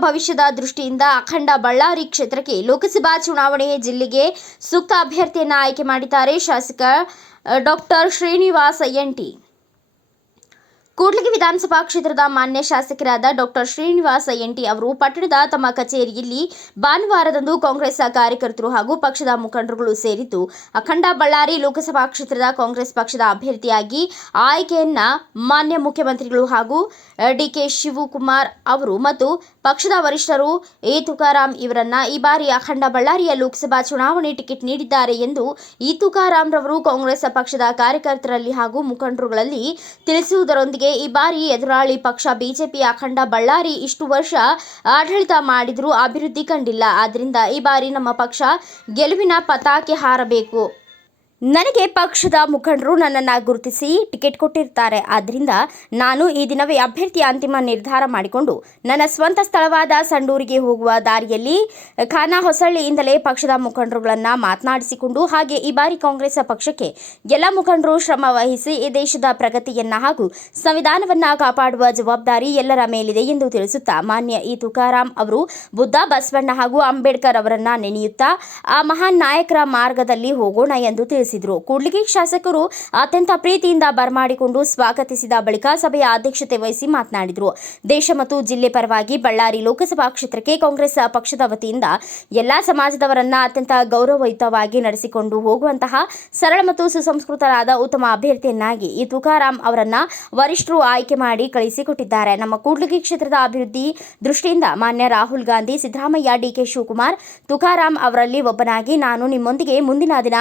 ಭವಿಷ್ಯದ ದೃಷ್ಟಿಯಿಂದ ಅಖಂಡ ಬಳ್ಳಾರಿ ಕ್ಷೇತ್ರಕ್ಕೆ ಲೋಕಸಭಾ ಚುನಾವಣೆ ಜಿಲ್ಲೆಗೆ ಸೂಕ್ತ ಅಭ್ಯರ್ಥಿಯನ್ನು ಆಯ್ಕೆ ಮಾಡಿದ್ದಾರೆ ಶಾಸಕ ಡಾಕ್ಟರ್ ಶ್ರೀನಿವಾಸ ಎಂಟಿ ಕೂಡ್ಲಿಗಿ ವಿಧಾನಸಭಾ ಕ್ಷೇತ್ರದ ಮಾನ್ಯ ಶಾಸಕರಾದ ಡಾಕ್ಟರ್ ಶ್ರೀನಿವಾಸ ಎಂಟಿ ಅವರು ಪಟ್ಟಣದ ತಮ್ಮ ಕಚೇರಿಯಲ್ಲಿ ಭಾನುವಾರದಂದು ಕಾಂಗ್ರೆಸ್ ಕಾರ್ಯಕರ್ತರು ಹಾಗೂ ಪಕ್ಷದ ಮುಖಂಡರುಗಳು ಸೇರಿದ್ದು, ಅಖಂಡ ಬಳ್ಳಾರಿ ಲೋಕಸಭಾ ಕ್ಷೇತ್ರದ ಕಾಂಗ್ರೆಸ್ ಪಕ್ಷದ ಅಭ್ಯರ್ಥಿಯಾಗಿ ಆಯ್ಕೆಯನ್ನ ಮಾನ್ಯ ಮುಖ್ಯಮಂತ್ರಿಗಳು ಹಾಗೂ ಡಿಕೆ ಶಿವಕುಮಾರ್ ಅವರು ಮತ್ತು ಪಕ್ಷದ ವರಿಷ್ಠರು ಎ ತುಕಾರಾಂ ಇವರನ್ನ ಈ ಬಾರಿ ಅಖಂಡ ಬಳ್ಳಾರಿಯ ಲೋಕಸಭಾ ಚುನಾವಣೆ ಟಿಕೆಟ್ ನೀಡಿದ್ದಾರೆ ಎಂದು ಈ ತುಕಾರಾಂ ರವರು ಕಾಂಗ್ರೆಸ್ ಪಕ್ಷದ ಕಾರ್ಯಕರ್ತರಲ್ಲಿ ಹಾಗೂ ಮುಖಂಡರುಗಳಲ್ಲಿ ತಿಳಿಸುವುದರೊಂದಿಗೆ ಈ ಬಾರಿ ಎದುರಾಳಿ ಪಕ್ಷ ಬಿಜೆಪಿ ಅಖಂಡ ಬಳ್ಳಾರಿ ಇಷ್ಟು ವರ್ಷ ಆಡಳಿತ ಮಾಡಿದರೂ ಅಭಿವೃದ್ಧಿ ಕಂಡಿಲ್ಲ. ಆದ್ದರಿಂದ ಈ ಬಾರಿ ನಮ್ಮ ಪಕ್ಷ ಗೆಲುವಿನ ಪತಾಕೆ ಹಾರಬೇಕು. ನನಗೆ ಪಕ್ಷದ ಮುಖಂಡರು ನನ್ನನ್ನು ಗುರುತಿಸಿ ಟಿಕೆಟ್ ಕೊಟ್ಟಿರ್ತಾರೆ. ಆದ್ದರಿಂದ ನಾನು ಈ ದಿನವೇ ಅಭ್ಯರ್ಥಿಯ ಅಂತಿಮ ನಿರ್ಧಾರ ಮಾಡಿಕೊಂಡು ನನ್ನ ಸ್ವಂತ ಸ್ಥಳವಾದ ಸಂಡೂರಿಗೆ ಹೋಗುವ ದಾರಿಯಲ್ಲಿ ಖಾನಾ ಹೊಸಳ್ಳಿಯಿಂದಲೇ ಪಕ್ಷದ ಮುಖಂಡರುಗಳನ್ನು ಮಾತನಾಡಿಸಿಕೊಂಡು ಹಾಗೆ ಈ ಬಾರಿ ಕಾಂಗ್ರೆಸ್ ಪಕ್ಷಕ್ಕೆ ಎಲ್ಲ ಮುಖಂಡರು ಶ್ರಮ ವಹಿಸಿ ಈ ದೇಶದ ಪ್ರಗತಿಯನ್ನ ಹಾಗೂ ಸಂವಿಧಾನವನ್ನ ಕಾಪಾಡುವ ಜವಾಬ್ದಾರಿ ಎಲ್ಲರ ಮೇಲಿದೆ ಎಂದು ತಿಳಿಸುತ್ತಾ ಮಾನ್ಯ ಈ ತುಕಾರಾಂ ಅವರು ಬುದ್ಧ, ಬಸವಣ್ಣ ಹಾಗೂ ಅಂಬೇಡ್ಕರ್ ಅವರನ್ನ ನೆನೆಯುತ್ತಾ, ಆ ಮಹಾನ್ ನಾಯಕರ ಮಾರ್ಗದಲ್ಲಿ ಹೋಗೋಣ ಎಂದು ತಿಳಿಸಿದರು. ಕೂಡ್ಲಿಗಿ ಶಾಸಕರು ಅತ್ಯಂತ ಪ್ರೀತಿಯಿಂದ ಬರಮಾಡಿಕೊಂಡು ಸ್ವಾಗತಿಸಿದ ಬಳಿಕ ಸಭೆಯ ಅಧ್ಯಕ್ಷತೆ ವಹಿಸಿ ಮಾತನಾಡಿದರು. ದೇಶ ಮತ್ತು ಜಿಲ್ಲೆ ಪರವಾಗಿ ಬಳ್ಳಾರಿ ಲೋಕಸಭಾ ಕ್ಷೇತ್ರಕ್ಕೆ ಕಾಂಗ್ರೆಸ್ ಪಕ್ಷದ ವತಿಯಿಂದ ಎಲ್ಲಾ ಸಮಾಜದವರನ್ನ ಅತ್ಯಂತ ಗೌರವಯುತವಾಗಿ ನಡೆಸಿಕೊಂಡು ಹೋಗುವಂತಹ ಸರಳ ಮತ್ತು ಸುಸಂಸ್ಕೃತರಾದ ಉತ್ತಮ ಅಭ್ಯರ್ಥಿಯನ್ನಾಗಿ ಈ ತುಕಾರಾಂ ಅವರನ್ನ ವರಿಷ್ಠರು ಆಯ್ಕೆ ಮಾಡಿ ಕಳಿಸಿಕೊಟ್ಟಿದ್ದಾರೆ. ನಮ್ಮ ಕೂಡ್ಲಿಗಿ ಕ್ಷೇತ್ರದ ಅಭಿವೃದ್ಧಿ ದೃಷ್ಟಿಯಿಂದ ಮಾನ್ಯ ರಾಹುಲ್ ಗಾಂಧಿ, ಸಿದ್ದರಾಮಯ್ಯ ಡಿಕೆ ಶಿವಕುಮಾರ್ ತುಕಾರಾಂ ಅವರಲ್ಲಿ ಒಬ್ಬನಾಗಿ ನಾನು ನಿಮ್ಮೊಂದಿಗೆ ಮುಂದಿನ ದಿನ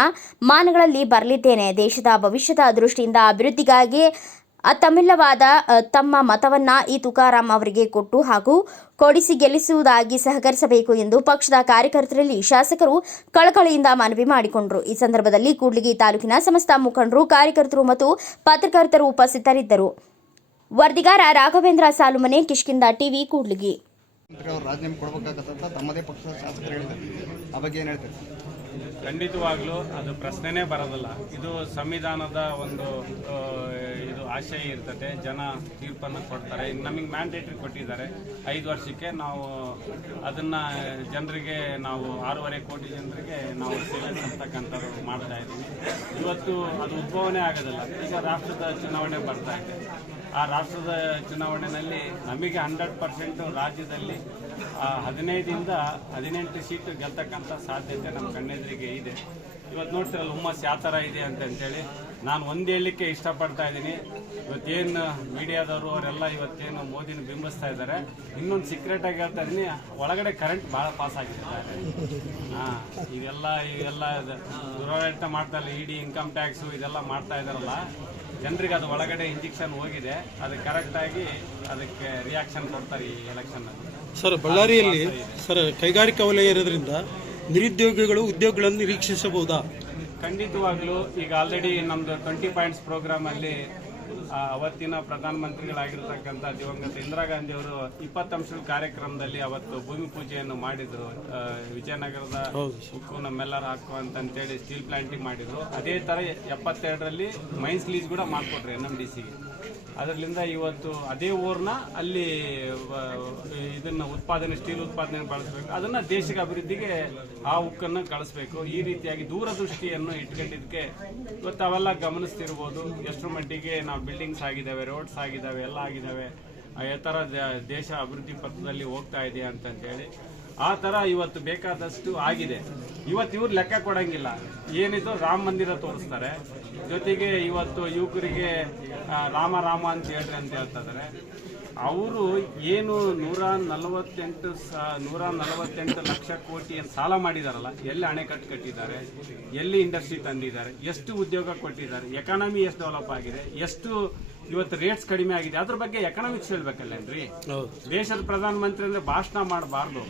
ಮಾನಗಳಲ್ಲಿ ಬರಲಿದ್ದೇನೆ. ದೇಶದ ಭವಿಷ್ಯದ ದೃಷ್ಟಿಯಿಂದ ಅಭಿವೃದ್ಧಿಗಾಗಿ ಅತಮಿಲ್ಲವಾದ ಅ, ತಮ್ಮ ಮತವನ್ನ ಈ ತುಕಾರಾಂ ಅವರಿಗೆ ಕೊಟ್ಟು ಹಾಗೂ ಕೊಡಿಸಿ ಗೆಲ್ಲಿಸುವುದಾಗಿ ಸಹಕರಿಸಬೇಕು ಎಂದು ಪಕ್ಷದ ಕಾರ್ಯಕರ್ತರಲ್ಲಿ ಶಾಸಕರು ಕಳಕಳಿಯಿಂದ ಮನವಿ ಮಾಡಿಕೊಂಡರು. ಈ ಸಂದರ್ಭದಲ್ಲಿ ಕೂಡ್ಲಿಗಿ ತಾಲೂಕಿನ ಸಮಸ್ತ ಮುಖಂಡರು ಕಾರ್ಯಕರ್ತರು ಮತ್ತು ಪತ್ರಕರ್ತರು ಉಪಸ್ಥಿತರಿದ್ದರು. ವರದಿಗಾರ ರಾಘವೇಂದ್ರ ಸಾಲುಮನೆ ಕಿಷ್ಕಿಂದ ಟಿವಿ ಕೂಡ್ಲಿಗಿ. ಖಂಡಿತವಾಗ್ಲೂ ಅದು ಪ್ರಶ್ನೆನೇ ಬರೋದಿಲ್ಲ. ಇದು ಸಂವಿಧಾನದ ಒಂದು ಇದು ಆಶಯ ಇರ್ತದೆ. ಜನ ತೀರ್ಪನ್ನು ಕೊಡ್ತಾರೆ. ನಮಗೆ ಮ್ಯಾಂಡೇಟ್ರಿ ಕೊಟ್ಟಿದ್ದಾರೆ. ಐದು ವರ್ಷಕ್ಕೆ ನಾವು ಅದನ್ನ ಜನರಿಗೆ ನಾವು ಆರೂವರೆ ಕೋಟಿ ಜನರಿಗೆ ನಾವು ಸೇವೆ ಅಂತಕ್ಕಂಥದ್ದು ಮಾಡ್ತಾ ಇದ್ದೀವಿ. ಇವತ್ತು ಅದು ಉದ್ಭವನೇ ಆಗೋದಿಲ್ಲ. ಈಗ ರಾಷ್ಟ್ರದ ಚುನಾವಣೆ ಬರ್ತಾ ಇದೆ. ಆ ರಾಷ್ಟ್ರದ ಚುನಾವಣೆಯಲ್ಲಿ ನಮಗೆ ಹಂಡ್ರೆಡ್ ಪರ್ಸೆಂಟ್ ರಾಜ್ಯದಲ್ಲಿ ಹದಿನೈದಿಂದ ಹದಿನೆಂಟು ಸೀಟು ಗೆಲ್ತಕ್ಕಂಥ ಸಾಧ್ಯತೆ ನಮ್ಮ ಕಣ್ಣೆದುರಿಗೆ ಇದೆ. ಇವತ್ತು ನೋಡ್ತಿರಲ್ಲ ಹುಮ್ಮಸ್ ಯಾವ ಥರ ಇದೆ ಅಂತ ಅಂತೇಳಿ ನಾನು ಒಂದು ಹೇಳಲಿಕ್ಕೆ ಇಷ್ಟಪಡ್ತಾ ಇದ್ದೀನಿ. ಇವತ್ತೇನು ಮೀಡಿಯಾದವರು ಅವರೆಲ್ಲ ಇವತ್ತೇನು ಮೋದಿನ ಬಿಂಬಿಸ್ತಾ ಇದ್ದಾರೆ. ಇನ್ನೊಂದು ಸೀಕ್ರೆಟ್ ಆಗಿ ಹೇಳ್ತಾ ಇದ್ದೀನಿ ಒಳಗಡೆ ಕರೆಂಟ್ ಭಾಳ ಪಾಸ್ ಆಗಿದ್ದಾರೆ ಹಾಂ ಇದೆಲ್ಲ ಇವೆಲ್ಲ ದುರಾಡಳಿತ ಮಾಡ್ತಾ ಇಲ್ಲ ಇಡಿ ಇನ್ಕಮ್ ಟ್ಯಾಕ್ಸು ಇದೆಲ್ಲ ಮಾಡ್ತಾ ಇದ್ದಾರಲ್ಲ ಜನರಿಗೆ ಅದು ಒಳಗಡೆ ಇಂಜೆಕ್ಷನ್ ಹೋಗಿದೆ. ಅದು ಕರೆಕ್ಟಾಗಿ ಅದಕ್ಕೆ ರಿಯಾಕ್ಷನ್ ಕೊಡ್ತಾರೆ ಈ ಎಲೆಕ್ಷನ್ ಸರ್ ಬಳ್ಳಾರಿಯಲ್ಲಿ ಸರ್ ಕೈಗಾರಿಕಾ ವಲಯ ಇರೋದ್ರಿಂದ ನಿರುದ್ಯೋಗಿಗಳು ಉದ್ಯೋಗಗಳನ್ನು ನಿರೀಕ್ಷಿಸಬಹುದಾ? ಖಂಡಿತವಾಗಲೂ ಈಗ ಆಲ್ರೆಡಿ ನಮ್ದು ಟ್ವೆಂಟಿ ಪಾಯಿಂಟ್ಸ್ ಪ್ರೋಗ್ರಾಮ್ ಅಲ್ಲಿ ಆ, ಅವತ್ತಿನ ಪ್ರಧಾನಮಂತ್ರಿಗಳಾಗಿರ್ತಕ್ಕಂಥ ದಿವಂಗತ ಇಂದಿರಾ ಗಾಂಧಿ ಅವರು ಇಪ್ಪತ್ತು ಅಂಶಗಳ ಕಾರ್ಯಕ್ರಮದಲ್ಲಿ ಅವತ್ತು ಭೂಮಿ ಪೂಜೆಯನ್ನು ಮಾಡಿದ್ರು. ವಿಜಯನಗರದ ಉಕ್ಕು ನಮ್ಮೆಲ್ಲರ ಹಾಕುವ ಅಂತ ಅಂತೇಳಿ ಸ್ಟೀಲ್ ಪ್ಲಾಂಟಿಂಗ್ ಮಾಡಿದ್ರು. ಅದೇ ತರ ಎಪ್ಪತ್ತೆರಡರಲ್ಲಿ ಮೈನ್ಸ್ ಲೀಸ್ ಕೂಡ ಮಾಡಿಕೊಟ್ರು ಎನ್ ಎಂ ಡಿ ಸಿಗೆ ಅದರಿಂದ ಇವತ್ತು ಅದೇ ಊರ್ನ ಅಲ್ಲಿ ಇದನ್ನ ಉತ್ಪಾದನೆ, ಸ್ಟೀಲ್ ಉತ್ಪಾದನೆ ಬಳಸಬೇಕು. ಅದನ್ನ ದೇಶದ ಅಭಿವೃದ್ಧಿಗೆ ಆ ಉಕ್ಕನ್ನು ಕಳಿಸ್ಬೇಕು. ಈ ರೀತಿಯಾಗಿ ದೂರದೃಷ್ಟಿಯನ್ನು ಇಟ್ಕೊಂಡಿದ್ದಕ್ಕೆ ಇವತ್ತು ಅವೆಲ್ಲ ಗಮನಿಸ್ತಿರ್ಬೋದು. ಎಷ್ಟರ ಮಟ್ಟಿಗೆ ನಾವು ಬಿಲ್ಡಿಂಗ್ಸ್ ಆಗಿದ್ದಾವೆ, ರೋಡ್ಸ್ ಆಗಿದ್ದಾವೆ, ಎಲ್ಲ ಆಗಿದ್ದಾವೆ. ಯಾವ ಥರ ದೇಶ ಅಭಿವೃದ್ಧಿ ಪಥದಲ್ಲಿ ಹೋಗ್ತಾ ಇದೆ ಅಂತಂತೇಳಿ ಆ ಥರ ಇವತ್ತು ಬೇಕಾದಷ್ಟು ಆಗಿದೆ. ಇವತ್ತು ಇವ್ರು ಲೆಕ್ಕ ಕೊಡಂಗಿಲ್ಲ. ಏನಿದ್ರು ರಾಮ ಮಂದಿರ ತೋರಿಸ್ತಾರೆ. ಜೊತೆಗೆ ಇವತ್ತು ಯುವಕರಿಗೆ ರಾಮ ರಾಮ ಅಂತ ಹೇಳ್ರಿ ಅಂತ ಹೇಳ್ತಿದ್ದಾರೆ ಅವರು ಏನು ನೂರ ನಲವತ್ತೆಂಟು ಸ, ನೂರ ನಲವತ್ತೆಂಟು ಲಕ್ಷ ಕೋಟಿ ಸಾಲ ಮಾಡಿದಾರಲ್ಲ, ಎಲ್ಲಿ ಅಣೆಕಟ್ಟು ಕಟ್ಟಿದ್ದಾರೆ, ಎಲ್ಲಿ ಇಂಡಸ್ಟ್ರಿ ತಂದಿದ್ದಾರೆ, ಎಷ್ಟು ಉದ್ಯೋಗ ಕೊಟ್ಟಿದ್ದಾರೆ ಎಕಾನಮಿ ಎಷ್ಟು ಡೆವಲಪ್ ಆಗಿದೆ, ಎಷ್ಟು ಇವತ್ತು ರೇಟ್ಸ್ ಕಡಿಮೆ ಆಗಿದೆ. ಅದ್ರ ಬಗ್ಗೆ ಎಕನಾಮಿಕ್ಸ್ ಹೇಳ್ಬೇಕಲ್ಲೇನ್ರಿ ದೇಶದ ಪ್ರಧಾನಮಂತ್ರಿ ಅಂದ್ರೆ ಭಾಷಣ ಮಾಡಬಾರ್ದು.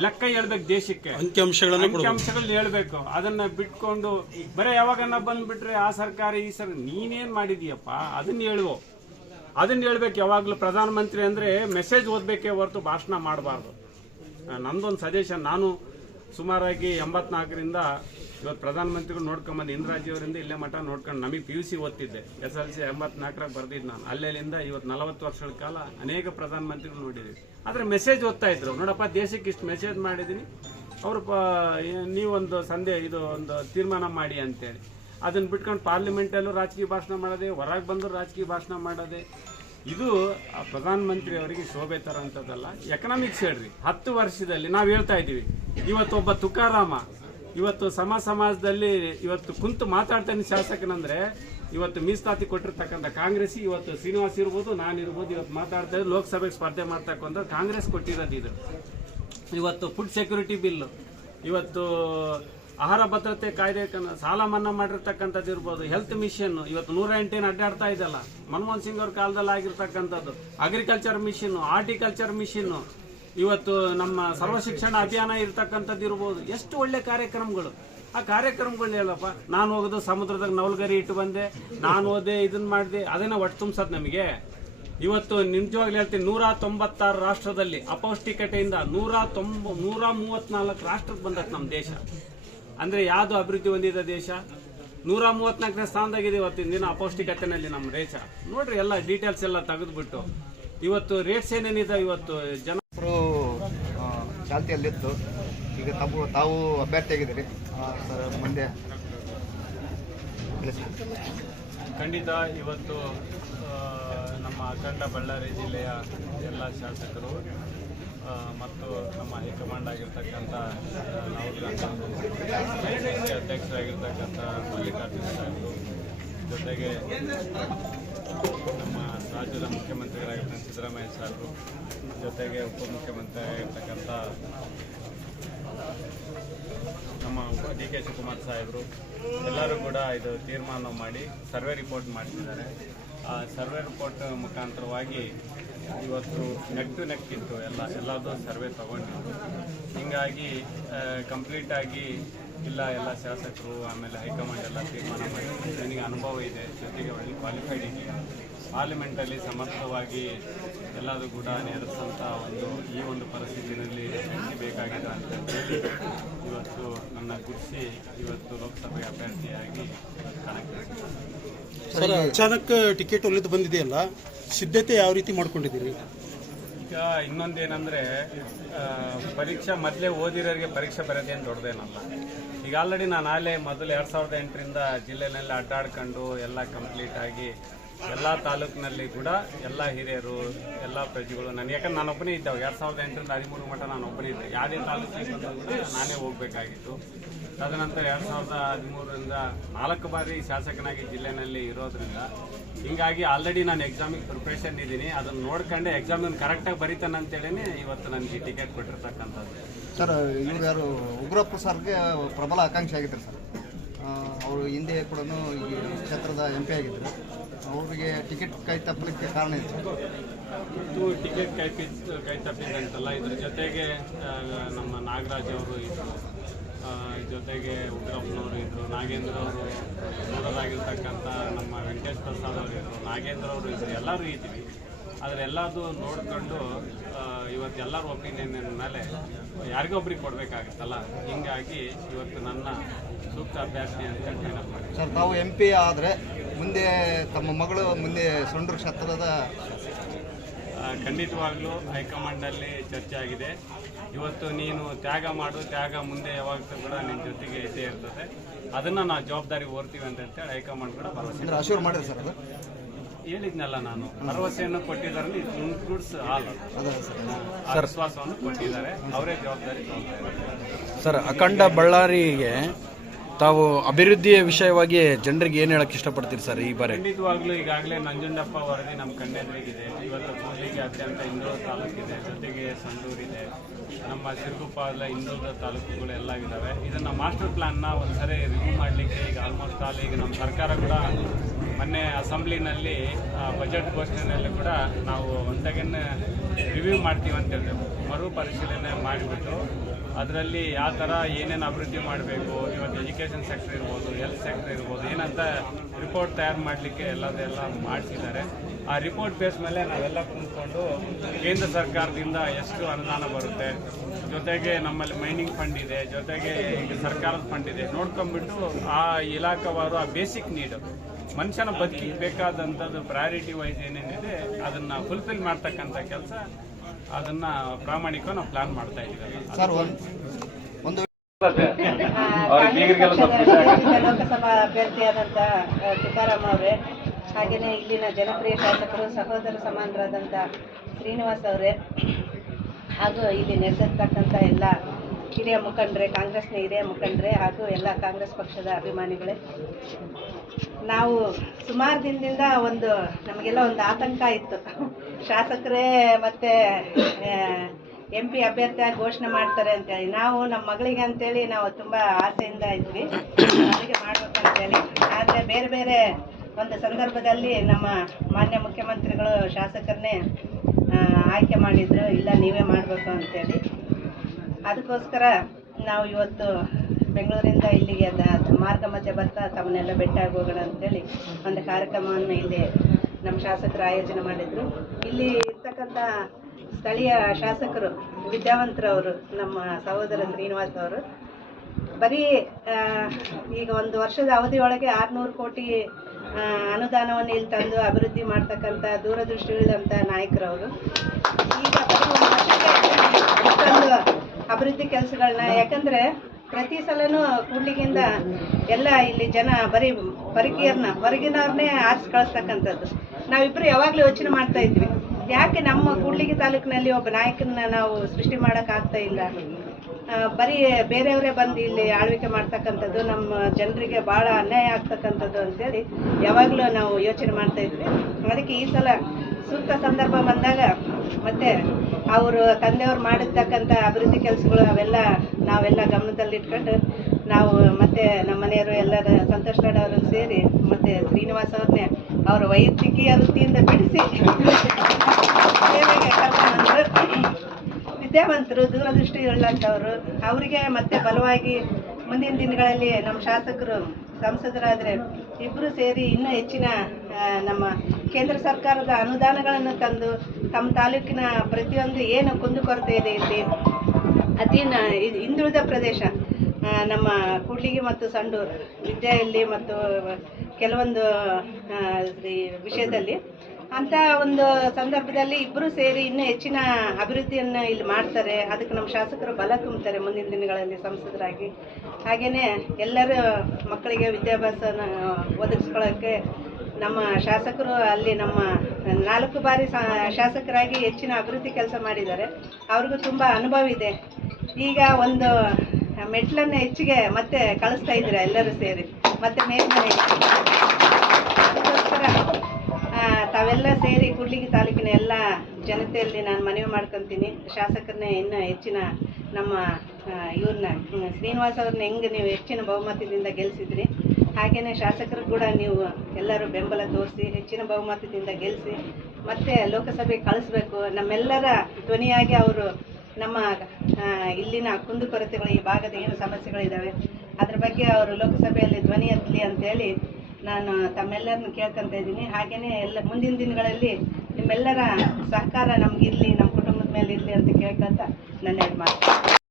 ಲೆಕ್ಕ ಹೇಳ್ಬೇಕು ದೇಶಕ್ಕೆ. ಅಂಕಿಅಂಶಗಳನ್ನ ಹೇಳ್ಬೇಕು. ಅದನ್ನ ಬಿಟ್ಕೊಂಡು ಬರೀ ಯಾವಾಗನ್ನ ಬಂದ್ಬಿಟ್ರೆ ಆ ಸರ್ಕಾರ ಈ ಸರ್ ನೀನೇನ್ ಮಾಡಿದೀಯಪ್ಪ? ಅದನ್ನ ಹೇಳುವ. ಅದನ್ನ ಹೇಳ್ಬೇಕು. ಯಾವಾಗ್ಲೂ ಪ್ರಧಾನಮಂತ್ರಿ ಅಂದ್ರೆ ಮೆಸೇಜ್ ಓದ್ಬೇಕೇ ಹೊರತು ಭಾಷಣ ಮಾಡಬಾರ್ದು. ನಂದೊಂದು ಸಜೆಷನ್. ನಾನು ಸುಮಾರಾಗಿ ಎಂಬತ್ನಾಲ್ಕರಿಂದ ಇವತ್ತು ಪ್ರಧಾನಮಂತ್ರಿಗಳು ನೋಡ್ಕೊಂಬಂದು ಇಂದ್ರಾಜಿಯವರಿಂದ ಇಲ್ಲೇ ಮಠ ನೋಡ್ಕೊಂಡು ನಮಗೆ ಪಿ ಯು ಸಿ ಓದ್ತಿದ್ದೆ. ಎಸ್ ಎಲ್ ಸಿ ಎಂಬತ್ನಾಲ್ಕರಾಗ ಬರ್ದಿದ್ದು ನಾನು. ಅಲ್ಲೆಲ್ಲಿಂದ ಇವತ್ತು ನಲವತ್ತು ವರ್ಷಗಳ ಕಾಲ ಅನೇಕ ಪ್ರಧಾನಮಂತ್ರಿಗಳು ನೋಡಿದ್ದೀವಿ ಆದರೆ ಮೆಸೇಜ್ ಓದ್ತಾ ಇದ್ರು. ನೋಡಪ್ಪ, ದೇಶಕ್ಕೆ ಇಷ್ಟು ಮೆಸೇಜ್ ಮಾಡಿದ್ದೀನಿ ಅವರು ನೀವೊಂದು ಸಂದೇ, ಇದು ಒಂದು ತೀರ್ಮಾನ ಮಾಡಿ ಅಂತೇಳಿ. ಅದನ್ನು ಬಿಟ್ಕೊಂಡು ಪಾರ್ಲಿಮೆಂಟಲ್ಲೂ ರಾಜಕೀಯ ಭಾಷಣ ಮಾಡೋದೆ, ಹೊರಗೆ ಬಂದು ರಾಜಕೀಯ ಭಾಷಣ ಮಾಡೋದೆ. ಇದು ಪ್ರಧಾನಮಂತ್ರಿ ಅವರಿಗೆ ಶೋಭೆ ತರೋಂಥದ್ದಲ್ಲ ಎಕನಾಮಿಕ್ಸ್ ಹೇಳ್ರಿ. ಹತ್ತು ವರ್ಷದಲ್ಲಿ ನಾವು ಹೇಳ್ತಾ ಇದ್ದೀವಿ. ಇವತ್ತೊಬ್ಬ ತುಕಾರಾಮ ಇವತ್ತು ಸಮ ಸಮಾಜದಲ್ಲಿ ಇವತ್ತು ಕುಂತು ಮಾತಾಡ್ತಾನೆ ಶಾಸಕನಂದ್ರೆ, ಇವತ್ತು ಮೀಸಲಾತಿ ಕೊಟ್ಟಿರ್ತಕ್ಕಂಥ ಕಾಂಗ್ರೆಸ್ ಇವತ್ತು ಶ್ರೀನಿವಾಸ್ ಇರ್ಬೋದು, ನಾನು ಇರ್ಬೋದು, ಇವತ್ತು ಮಾತಾಡ್ತಾ ಲೋಕಸಭೆಗೆ ಸ್ಪರ್ಧೆ ಮಾಡ್ತಕ್ಕಂಥ ಕಾಂಗ್ರೆಸ್ ಕೊಟ್ಟಿರೋದು ಇದು. ಇವತ್ತು ಫುಡ್ ಸೆಕ್ಯೂರಿಟಿ ಬಿಲ್ ಇವತ್ತು ಆಹಾರ ಭದ್ರತೆ ಕಾಯ್ದೆ ಸಾಲ ಮನ್ನಾ ಮಾಡಿರ್ತಕ್ಕಂಥದ್ದು ಇರ್ಬೋದು ಹೆಲ್ತ್ ಮಿಷನ್ ಇವತ್ತು ನೂರ ಎಂಟೇನು ಅಡ್ಡಾಡ್ತಾ ಇದ್ದಲ್ಲ ಮನಮೋಹನ್ ಸಿಂಗ್ ಅವ್ರ ಕಾಲದಲ್ಲಿ ಆಗಿರ್ತಕ್ಕಂಥದ್ದು. ಅಗ್ರಿಕಲ್ಚರ್ ಮಿಷನ್ ಹಾರ್ಟಿಕಲ್ಚರ್ ಮಿಷನ್ ಇವತ್ತು ನಮ್ಮ ಸರ್ವ ಶಿಕ್ಷಣ ಅಭಿಯಾನ ಇರ್ತಕ್ಕಂಥದ್ದು ಇರ್ಬೋದು. ಎಷ್ಟು ಒಳ್ಳೆ ಕಾರ್ಯಕ್ರಮಗಳು. ಆ ಕಾರ್ಯಕ್ರಮಗಳು ಹೇಳಪ್ಪ, ನಾನು ಹೋಗೋದು ಸಮುದ್ರದಾಗ ನವಲ್ಗರಿ ಇಟ್ಟು ಬಂದೆ, ನಾನು ಓದೆ ಇದನ್ನ ಮಾಡಿದೆ, ಅದನ್ನ ಒಟ್ಟು ತುಂಬಿಸೋದು ನಮಗೆ. ಇವತ್ತು ನಿಜವಾಗ್ಲೂ ಹೇಳ್ತೀನಿ, ನೂರ ತೊಂಬತ್ತಾರು ರಾಷ್ಟ್ರದಲ್ಲಿ ಅಪೌಷ್ಟಿಕತೆಯಿಂದ ನೂರ ತೊಂಬ, ನೂರ ಮೂವತ್ನಾಲ್ಕು ರಾಷ್ಟ್ರಕ್ಕೆ ಬಂದತ್ ನಮ್ಮ ದೇಶ. ಅಂದ್ರೆ ಯಾವುದು ಅಭಿವೃದ್ಧಿ ಹೊಂದಿದ ದೇಶ? ನೂರ ಮೂವತ್ನಾಲ್ಕನೇ ಸ್ಥಾನದಾಗಿದೆ ಇವತ್ತಿನ ದಿನ ಅಪೌಷ್ಟಿಕತೆನಲ್ಲಿ ನಮ್ಮ ದೇಶ. ನೋಡ್ರಿ ಎಲ್ಲ ಡೀಟೇಲ್ಸ್ ಎಲ್ಲ ತೆಗೆದ್ಬಿಟ್ಟು. ಇವತ್ತು ರೇಟ್ಸ್ ಏನೇನಿದೆ ಇವತ್ತು? ಜನ ಹೆಸರು ಚಾಲ್ತಿಯಲ್ಲಿತ್ತು ಈಗ ತಮ್ಮ, ತಾವು ಅಭ್ಯರ್ಥಿಯಾಗಿದ್ದೀರಿ. ಸರ್, ಮುಂದೆ. ಖಂಡಿತ ಇವತ್ತು ನಮ್ಮ ಅಖಂಡ ಬಳ್ಳಾರಿ ಜಿಲ್ಲೆಯ ಎಲ್ಲ ಶಾಸಕರು ಮತ್ತು ನಮ್ಮ ಹೈಕಮಾಂಡ್ ಆಗಿರ್ತಕ್ಕಂಥ ರಾಹುಲ್ ಗಾಂಧಿ ಅಧ್ಯಕ್ಷರಾಗಿರ್ತಕ್ಕಂಥ ಮಲ್ಲಿಕಾರ್ಜುನ ಖರ್ಗೆ ಜೊತೆಗೆ ನಮ್ಮ ರಾಜ್ಯದ ಮುಖ್ಯಮಂತ್ರಿಗಳಾಗಿರ್ತಕ್ಕಂಥ ಸಿದ್ದರಾಮಯ್ಯ ಸಾಹೇಬರು, ಜೊತೆಗೆ ಉಪಮುಖ್ಯಮಂತ್ರಿಯಾಗಿರ್ತಕ್ಕಂಥ ನಮ್ಮ ಡಿ ಕೆ ಶಿವಕುಮಾರ್ ಸಾಹೇಬರು, ಎಲ್ಲರೂ ಕೂಡ ಇದು ತೀರ್ಮಾನ ಮಾಡಿ ಸರ್ವೆ ರಿಪೋರ್ಟ್ ಮಾಡ್ತಿದ್ದಾರೆ. ಆ ಸರ್ವೆ ರಿಪೋರ್ಟ್ ಮುಖಾಂತರವಾಗಿ ಇವತ್ತು ನೆಕ್ ಟು ನೆಕ್ ಇತ್ತು ಎಲ್ಲ, ಎಲ್ಲದೂ ಸರ್ವೆ ತಗೊಂಡಿದ್ದು. ಹೀಗಾಗಿ ಕಂಪ್ಲೀಟಾಗಿ ಇಲ್ಲ, ಎಲ್ಲ ಶಾಸಕರು, ಆಮೇಲೆ ಹೈಕಮಾಂಡ್ ಎಲ್ಲ ತೀರ್ಮಾನ ಮಾಡಿ ನನಗೆ ಅನುಭವ ಇದೆ, ಜೊತೆಗೆ ಒಳ್ಳೆ ಕ್ವಾಲಿಫೈಡ್ ಇದೆ. ಪಾರ್ಲಿಮೆಂಟಲ್ಲಿ ಸಮರ್ಥವಾಗಿ ಎಲ್ಲದೂ ಕೂಡ ನೆರಸಂತ ಒಂದು ಈ ಒಂದು ಪರಿಸ್ಥಿತಿಯಲ್ಲಿ ವ್ಯಕ್ತಿ ಬೇಕಾಗಿದೆ ಅಂತ ಹೇಳಿ ಇವತ್ತು ನನ್ನ ಗುರುಸಿ ಇವತ್ತು ಲೋಕಸಭೆ ಅಭ್ಯರ್ಥಿಯಾಗಿ ಸರ್ ಅಚಾನಕ್ ಟಿಕೆಟ್ ಒಲಿದು ಬಂದಿದೆಯಲ್ಲ ಸಿದ್ಧತೆ ಯಾವ ರೀತಿ ಮಾಡ್ಕೊಂಡಿದ್ದೀರಿ? ಈಗ ಇನ್ನೊಂದೇನೆಂದರೆ ಪರೀಕ್ಷೆ ಮೊದಲೇ ಓದಿರೋರಿಗೆ ಪರೀಕ್ಷೆ ಬರೋದೇನು ದೊಡ್ಡದೇನಲ್ಲ. ಈಗ ಆಲ್ರೆಡಿ ನಾನು ಆಲೇ ಮೊದಲು ಎರಡು ಸಾವಿರದ ಎಂಟರಿಂದ ಜಿಲ್ಲೆನಲ್ಲಿ ಅಡ್ಡಾಡ್ಕೊಂಡು ಎಲ್ಲ ಕಂಪ್ಲೀಟ್ ಆಗಿ ಎಲ್ಲ ತಾಲೂಕಿನಲ್ಲಿ ಕೂಡ ಎಲ್ಲ ಹಿರಿಯರು, ಎಲ್ಲ ಪ್ರಜೆಗಳು ನಾನು, ಯಾಕಂದ್ರೆ ನಾನೊಬ್ಬನೇ ಇದ್ದಾವೆ ಎರಡು ಸಾವಿರದ ಎಂಟರಿಂದ ಹದಿಮೂರು ಮಟ್ಟ ನಾನು ಒಬ್ಬನೇ ಇದ್ದೆ. ಯಾವುದೇ ತಾಲೂಕಿಗೆ ಬಂದರೂ ಕೂಡ ನಾನೇ ಹೋಗಬೇಕಾಗಿತ್ತು. ತದನಂತರ ಎರಡು ಸಾವಿರದ ಹದಿಮೂರರಿಂದ ನಾಲ್ಕು ಬಾರಿ ಶಾಸಕನಾಗಿ ಜಿಲ್ಲೆನಲ್ಲಿ ಇರೋದ್ರಿಂದ ಹಿಂಗಾಗಿ ಆಲ್ರೆಡಿ ನಾನು ಎಕ್ಸಾಮಿಗೆ ಪ್ರಿಪ್ರೇಷನ್ ಇದ್ದೀನಿ. ಅದನ್ನು ನೋಡ್ಕೊಂಡೆ ಎಕ್ಸಾಮನ್ನು ಕರೆಕ್ಟಾಗಿ ಬರೀತಾನೆ ಅಂತೇಳಿನೇ ಇವತ್ತು ನನಗೆ ಟಿಕೆಟ್ ಕೊಟ್ಟಿರ್ತಕ್ಕಂಥದ್ದು. ಸರ್, ಇವ್ರು ಯಾರು, ಉಗ್ರಪ್ಪ ಸರ್ಗೆ ಪ್ರಬಲ ಆಕಾಂಕ್ಷೆ ಆಗಿದ್ರು ಸರ್. ಅವರು ಹಿಂದೆ ಕೂಡ ಈ ಕ್ಷೇತ್ರದ ಎಂ ಪಿ ಆಗಿದ್ದರು ಅವರಿಗೆ ಟಿಕೆಟ್ ಕೈ ತಪ್ಪಲಿಕ್ಕೆ ಕಾರಣ ಇದೆ ಇದು ಟಿಕೆಟ್ ಕೈ ಪಿತ್- ಕೈ ತಪ್ಪಿದಂತಲ್ಲ ಇದ್ರ ಜೊತೆಗೆ ನಮ್ಮ ನಾಗರಾಜ್ ಅವರು ಇದ್ರು. ಆ, ಜೊತೆಗೆ ಉಗ್ರಪ್ಪನವರು ಇದ್ದರು ನಾಗೇಂದ್ರ ಅವರು ನೋಡೋದಾಗಿರ್ತಕ್ಕಂಥ ನಮ್ಮ ವೆಂಕಟೇಶ್ ಪ್ರಸಾದ್ ಅವರು ಇದ್ರು. ನಾಗೇಂದ್ರ ಅವರು ಇದ್ರು. ಎಲ್ಲರೂ ಇದ್ವಿ ಆದರೆ ನೋಡ್ಕೊಂಡು ಇವತ್ತು ಎಲ್ಲರ ಒಪಿನಿಯನ್ ಮೇಲೆ ಯಾರಿಗೋ ಒಬ್ರಿಗೆ ಕೊಡಬೇಕಾಗತ್ತಲ್ಲ? ಹಿಂಗಾಗಿ ಇವತ್ತು ನನ್ನ ಸೂಕ್ತ ಅಭ್ಯರ್ಥಿ ಅಂತ ಹೇಳಿ ಸರ್ ತಾವು ಎಂ ಪಿ ಆದರೆ ಮುಂದೆ ತಮ್ಮ ಮಗಳು ಮುಂದೆ ಸೊಂಡ್ರ ಕ್ಷೇತ್ರದ ಖಂಡಿತವಾಗ್ಲೂ ಹೈಕಮಾಂಡಲ್ಲಿ ಚರ್ಚೆ ಆಗಿದೆ. ಇವತ್ತು ನೀನು ತ್ಯಾಗ ಮಾಡು ತ್ಯಾಗ ಮುಂದೆ ಯಾವಾಗ ಕೂಡ ನಿನ್ನ ಜೊತೆಗೆ ಇದ್ದೇ ಇರ್ತದೆ. ಅದನ್ನ ನಾವು ಜವಾಬ್ದಾರಿ ಓರ್ತೀವಿ ಅಂತ ಹೇಳಿ ಹೈಕಮಾಂಡ್ ಕೂಡ ಭರವಸೆ ಮಾಡಿದೆ ಸರ್ ಅದು. ಹೇಳಿದ್ನಲ್ಲ ನಾನು ಭರವಸೆಯನ್ನು ಕೊಟ್ಟಿದ್ದಾರೆ ಇನ್ಕ್ಲೂಡ್ಸ್ ಆಲ್ ಸರ್. ವಿಶ್ವಾಸವನ್ನು ಕೊಟ್ಟಿದ್ದಾರೆ ಅವರೇ ಜವಾಬ್ದಾರಿ ಸರ್ ಅಖಂಡ ಬಳ್ಳಾರಿಗೆ ತಾವು ಅಭಿವೃದ್ಧಿಯ ವಿಷಯವಾಗಿ ಜನರಿಗೆ ಏನು ಹೇಳಕ್ ಇಷ್ಟಪಡ್ತೀರಿ ಸರ್ ಈ ಬಾರಿ? ಖಂಡಿತವಾಗ್ಲೂ ಈಗಾಗಲೇ ನಂಜುಂಡಪ್ಪ ವರದಿ ನಮ್ಮ ಕಣ್ಣೆದುರಿಗಿದೆ. ಇವತ್ತು ಪೂಜೆಗೆ ಅತ್ಯಂತ ಹಿಂದುಳಿದ ತಾಲೂಕಿದೆ ಜೊತೆಗೆ ಸಂಡೂರಿದೆ. ನಮ್ಮ ಸಿರುಗುಪ್ಪ ಎಲ್ಲ ಹಿಂದುಳಿದ ತಾಲೂಕುಗಳೆಲ್ಲ ಇದ್ದಾವೆ ಇದನ್ನ ಮಾಸ್ಟರ್ ಪ್ಲಾನ್ನ ಒಂದ್ಸರಿ ರಿವ್ಯೂ ಮಾಡಲಿಕ್ಕೆ ಈಗ ಆಲ್ಮೋಸ್ಟ್ ಆಲ್ ಈಗ ನಮ್ಮ ಸರ್ಕಾರ ಕೂಡ ಮೊನ್ನೆ ಅಸೆಂಬ್ಲಿನಲ್ಲಿ ಬಜೆಟ್ ಘೋಷಣೆಯಲ್ಲಿ ಕೂಡ ನಾವು ಒಂದಾಗೇನೆ ರಿವ್ಯೂ ಮಾಡ್ತೀವಿ ಅಂತ ಹೇಳಿದೆವು ಮರು ಪರಿಶೀಲನೆ ಮಾಡಿಬಿಟ್ಟು, ಅದರಲ್ಲಿ ಯಾವ ಥರ ಏನೇನು ಅಭಿವೃದ್ಧಿ ಮಾಡಬೇಕು, ಇವತ್ತು ಎಜುಕೇಷನ್ ಸೆಕ್ಟರ್ ಇರ್ಬೋದು ಹೆಲ್ತ್ ಸೆಕ್ಟರ್ ಇರ್ಬೋದು, ಏನಂತ ರಿಪೋರ್ಟ್ ತಯಾರು ಮಾಡಲಿಕ್ಕೆ ಎಲ್ಲದೆಲ್ಲ ಮಾಡಿಸಿದ್ದಾರೆ. ಆ ರಿಪೋರ್ಟ್ ಬೇಸ್ ಮೇಲೆ ನಾವೆಲ್ಲ ಕುಂತ್ಕೊಂಡು ಕೇಂದ್ರ ಸರ್ಕಾರದಿಂದ ಎಷ್ಟು ಅನುದಾನ ಬರುತ್ತೆ, ಜೊತೆಗೆ ನಮ್ಮಲ್ಲಿ ಮೈನಿಂಗ್ ಫಂಡ್ ಇದೆ, ಜೊತೆಗೆ ಈಗ ಸರ್ಕಾರದ ಫಂಡ್ ಇದೆ, ನೋಡ್ಕೊಂಡ್ಬಿಟ್ಟು ಆ ಇಲಾಖಾವಾರು ಆ ಬೇಸಿಕ್ ನೀಡ್ ಮನುಷ್ಯನ ಬದುಕಿಗೆ ಬೇಕಾದಂಥದ್ದು ಪ್ರಯಾರಿಟಿ ವೈಸ್ ಏನೇನಿದೆ ಅದನ್ನ ಫುಲ್ಫಿಲ್ ಮಾಡ್ತಕ್ಕಂಥ ಕೆಲಸ ಅದನ್ನ ಪ್ರಾಮಾಣಿಕ ನಾವು ಪ್ಲಾನ್ ಮಾಡ್ತಾ ಇದ್ದೀವಿ ಸರ್ ಒಂದು ಲೋಕಸಭಾ ಅಭ್ಯರ್ಥಿಯಾದಂಥ ಆ, ತುಕಾರಾಮ್ ಅವರೇ ಹಾಗೆಯೇ ಇಲ್ಲಿನ ಜನಪ್ರಿಯ ಶಾಸಕರು ಸಹೋದರ ಸಮಾನರಾದಂಥ ಶ್ರೀನಿವಾಸ್ ಅವರೇ ಹಾಗೂ ಇಲ್ಲಿ ನೆರೆದಿರ್ತಕ್ಕಂಥ ಎಲ್ಲ ಹಿರಿಯ ಮುಖಂಡರೆ, ಕಾಂಗ್ರೆಸ್ನ ಹಿರಿಯ ಮುಖಂಡರೆ ಹಾಗೂ ಎಲ್ಲ ಕಾಂಗ್ರೆಸ್ ಪಕ್ಷದ ಅಭಿಮಾನಿಗಳೇ, ನಾವು ಸುಮಾರು ದಿನದಿಂದ ಒಂದು, ನಮಗೆಲ್ಲ ಒಂದು ಆತಂಕ ಇತ್ತು. ಶಾಸಕರೇ ಮತ್ತೆ ಎಂ ಪಿ ಅಭ್ಯರ್ಥಿಯಾಗಿ ಘೋಷಣೆ ಮಾಡ್ತಾರೆ ಅಂತೇಳಿ ನಾವು ನಮ್ಮ ಮಗಳಿಗೆ ಅಂತೇಳಿ ನಾವು ತುಂಬ ಆಸೆಯಿಂದ ಇದ್ವಿ. ಮಗಳಿಗೆ ಮಾಡ್ಬೇಕಂತೇಳಿ. ಆದರೆ ಬೇರೆ ಬೇರೆ ಒಂದು ಸಂದರ್ಭದಲ್ಲಿ ನಮ್ಮ ಮಾನ್ಯ ಮುಖ್ಯಮಂತ್ರಿಗಳು ಶಾಸಕರನ್ನೇ ಆಯ್ಕೆ ಮಾಡಿದ್ರು. ಇಲ್ಲ, ನೀವೇ ಮಾಡಬೇಕು ಅಂತೇಳಿ. ಅದಕ್ಕೋಸ್ಕರ ನಾವು ಇವತ್ತು ಬೆಂಗಳೂರಿಂದ ಇಲ್ಲಿಗೆ ಅದ ಮಾರ್ಗ ಮಧ್ಯೆ ಬರ್ತಾ ತಮ್ಮನ್ನೆಲ್ಲ ಭೇಟಿಯಾಗಿ ಹೋಗೋಣ ಅಂತೇಳಿ ಒಂದು ಕಾರ್ಯಕ್ರಮವನ್ನು ಇಲ್ಲಿ ನಮ್ಮ ಶಾಸಕರು ಆಯೋಜನೆ ಮಾಡಿದರು. ಇಲ್ಲಿ ಇರ್ತಕ್ಕಂಥ ಸ್ಥಳೀಯ ಶಾಸಕರು ವಿದ್ಯಾವಂತರವರು ನಮ್ಮ ಸಹೋದರ ಶ್ರೀನಿವಾಸ್ ಅವರು, ಬರೀ ಈಗ ಒಂದು ವರ್ಷದ ಅವಧಿಯೊಳಗೆ ಆರುನೂರು ಕೋಟಿ ಅನುದಾನವನ್ನು ಇಲ್ಲಿ ತಂದು ಅಭಿವೃದ್ಧಿ ಮಾಡ್ತಕ್ಕಂಥ ದೂರದೃಷ್ಟಿ ಇಳಿದಂಥ ನಾಯಕರವರು ಈಗ ಬರೀ ಒಂದು ವರ್ಷಕ್ಕೆ ಅಭಿವೃದ್ಧಿ ಕೆಲಸಗಳನ್ನ ಯಾಕಂದ್ರೆ ಪ್ರತಿ ಸಲನು ಕೂಡ್ಲಿಗಿಂದ ಎಲ್ಲ ಇಲ್ಲಿ ಜನ ಬರೀ ಪರಕೀಯರ್ನ ಹೊರಗಿನವ್ರನ್ನೇ ಆರಿಸಿ ಕಳಿಸ್ತಕ್ಕಂಥದ್ದು. ನಾವಿಬ್ರು ಯಾವಾಗಲೂ ಯೋಚನೆ ಮಾಡ್ತಾ ಇದ್ವಿ. ಯಾಕೆ ನಮ್ಮ ಕೂಡ್ಲಿಗಿ ತಾಲೂಕಿನಲ್ಲಿ ಒಬ್ಬ ನಾಯಕನ ನಾವು ಸೃಷ್ಟಿ ಮಾಡೋಕ್ಕಾಗ್ತಾ ಇಲ್ಲ? ಬರೀ ಬೇರೆಯವರೇ ಬಂದು ಇಲ್ಲಿ ಆಳ್ವಿಕೆ ಮಾಡ್ತಕ್ಕಂಥದ್ದು, ನಮ್ಮ ಜನರಿಗೆ ಭಾಳ ಅನ್ಯಾಯ ಆಗ್ತಕ್ಕಂಥದ್ದು ಅಂತೇಳಿ ಯಾವಾಗಲೂ ನಾವು ಯೋಚನೆ ಮಾಡ್ತಾ ಇದ್ವಿ. ಅದಕ್ಕೆ ಈ ಸಲ ಸೂಕ್ತ ಸಂದರ್ಭ ಬಂದಾಗ ಮತ್ತೆ ಅವರು ತಂದೆಯವ್ರು ಮಾಡಿರ್ತಕ್ಕಂಥ ಅಭಿವೃದ್ಧಿ ಕೆಲಸಗಳು ಅವೆಲ್ಲ ನಾವೆಲ್ಲ ಗಮನದಲ್ಲಿಟ್ಕೊಂಡು ನಾವು ಮತ್ತೆ ನಮ್ಮ ಮನೆಯವರು ಎಲ್ಲರ ಸಂತೋಷ್ ಲಾಡ್ ಸೇರಿ ಮತ್ತೆ ಶ್ರೀನಿವಾಸ ಅವ್ರನ್ನೇ ಅವರ ವೈಯಕ್ತಿಕೀಯ ವೃತ್ತಿಯಿಂದ ಬಿಡಿಸಿ ವಿದ್ಯಾವಂತರು ದೂರದೃಷ್ಟಿ ಉಳ್ಳಂಥವ್ರು ಅವರಿಗೆ ಮತ್ತೆ ಬಲವಾಗಿ ಮುಂದಿನ ದಿನಗಳಲ್ಲಿ ನಮ್ಮ ಶಾಸಕರು, ಸಂಸದರಾದರೆ ಇಬ್ಬರು ಸೇರಿ ಇನ್ನೂ ಹೆಚ್ಚಿನ ನಮ್ಮ ಕೇಂದ್ರ ಸರ್ಕಾರದ ಅನುದಾನಗಳನ್ನು ತಂದು ತಮ್ಮ ತಾಲೂಕಿನ ಪ್ರತಿಯೊಂದು ಏನು ಕುಂದುಕೊರತೆ ಇದೆ ಇಲ್ಲಿ? ಅತಿ ಹಿಂದುಳಿದ ಪ್ರದೇಶ. ನಮ್ಮ ಕೂಡ್ಲಿಗಿ ಮತ್ತು ಸಂಡೂರು ವಿದ್ಯೆಯಲ್ಲಿ ಮತ್ತು ಕೆಲವೊಂದು ವಿಷಯದಲ್ಲಿ ಅಂಥ ಒಂದು ಸಂದರ್ಭದಲ್ಲಿ ಇಬ್ಬರು ಸೇರಿ ಇನ್ನೂ ಹೆಚ್ಚಿನ ಅಭಿವೃದ್ಧಿಯನ್ನು ಇಲ್ಲಿ ಮಾಡ್ತಾರೆ. ಅದಕ್ಕೆ ನಮ್ಮ ಶಾಸಕರು ಬಲ ತುಂಬುತ್ತಾರೆ ಮುಂದಿನ ದಿನಗಳಲ್ಲಿ ಸಂಸದರಾಗಿ. ಹಾಗೆಯೇ ಎಲ್ಲರೂ ಮಕ್ಕಳಿಗೆ ವಿದ್ಯಾಭ್ಯಾಸನ ಒದಗಿಸ್ಕೊಳ್ಳೋಕ್ಕೆ ನಮ್ಮ ಶಾಸಕರು ಅಲ್ಲಿ ನಮ್ಮ ನಾಲ್ಕು ಬಾರಿ ಶಾಸಕರಾಗಿ ಹೆಚ್ಚಿನ ಅಭಿವೃದ್ಧಿ ಕೆಲಸ ಮಾಡಿದ್ದಾರೆ. ಅವ್ರಿಗೂ ತುಂಬ ಅನುಭವ ಇದೆ. ಈಗ ಒಂದು ಮೆಟ್ಲನ್ನು ಹೆಚ್ಚಿಗೆ ಮತ್ತೆ ಕಳಿಸ್ತಾ ಇದ್ದೀರ ಎಲ್ಲರೂ ಸೇರಿ? ಮತ್ತೆ ಮೇಲ್ಮನೆ ಅದಕ್ಕೋಸ್ಕರ ತಾವೆಲ್ಲ ಸೇರಿ ಕೂಡ್ಲಿಗಿ ತಾಲೂಕಿನ ಎಲ್ಲ ಜನತೆಯಲ್ಲಿ ನಾನು ಮನವಿ ಮಾಡ್ಕೊತೀನಿ. ಶಾಸಕರನ್ನೇ ಇನ್ನೂ ಹೆಚ್ಚಿನ ನಮ್ಮ ಇವ್ರನ್ನ ಶ್ರೀನಿವಾಸ್ ಅವ್ರನ್ನ ಹೆಂಗೆ ನೀವು ಹೆಚ್ಚಿನ ಬಹುಮತದಿಂದ ಗೆಲ್ಲಿಸಿದ್ರಿ ಹಾಗೆಯೇ ಶಾಸಕರು ಕೂಡ ನೀವು ಎಲ್ಲರೂ ಬೆಂಬಲ ತೋರಿಸಿ, ಹೆಚ್ಚಿನ ಬಹುಮತದಿಂದ ಗೆಲ್ಲಿಸಿ ಮತ್ತೆ ಲೋಕಸಭೆಗೆ ಕಳಿಸ್ಬೇಕು. ನಮ್ಮೆಲ್ಲರ ಧ್ವನಿಯಾಗಿ ಅವರು ನಮ್ಮ ಇಲ್ಲಿನ ಕುಂದುಕೊರತೆಗಳು ಈ ಭಾಗದ ಏನು ಸಮಸ್ಯೆಗಳಿದ್ದಾವೆ ಅದ್ರ ಬಗ್ಗೆ ಅವರು ಲೋಕಸಭೆಯಲ್ಲಿ ಧ್ವನಿ ಎತ್ತಲಿ ಅಂತೇಳಿ ನಾನು ತಮ್ಮೆಲ್ಲರನ್ನು ಕೇಳ್ಕೊಂತ ಇದ್ದೀನಿ. ಹಾಗೆಯೇ ಎಲ್ಲ ಮುಂದಿನ ದಿನಗಳಲ್ಲಿ ನಿಮ್ಮೆಲ್ಲರ ಸಹಕಾರ ನಮಗಿರಲಿ ನಮ್ಮ ಕುಟುಂಬದ ಮೇಲೆ ಇರಲಿ ಅಂತ ಕೇಳ್ಕೊಂತ ನನ್ನ ಹೇಳ್ಮಾಡ್ತೀನಿ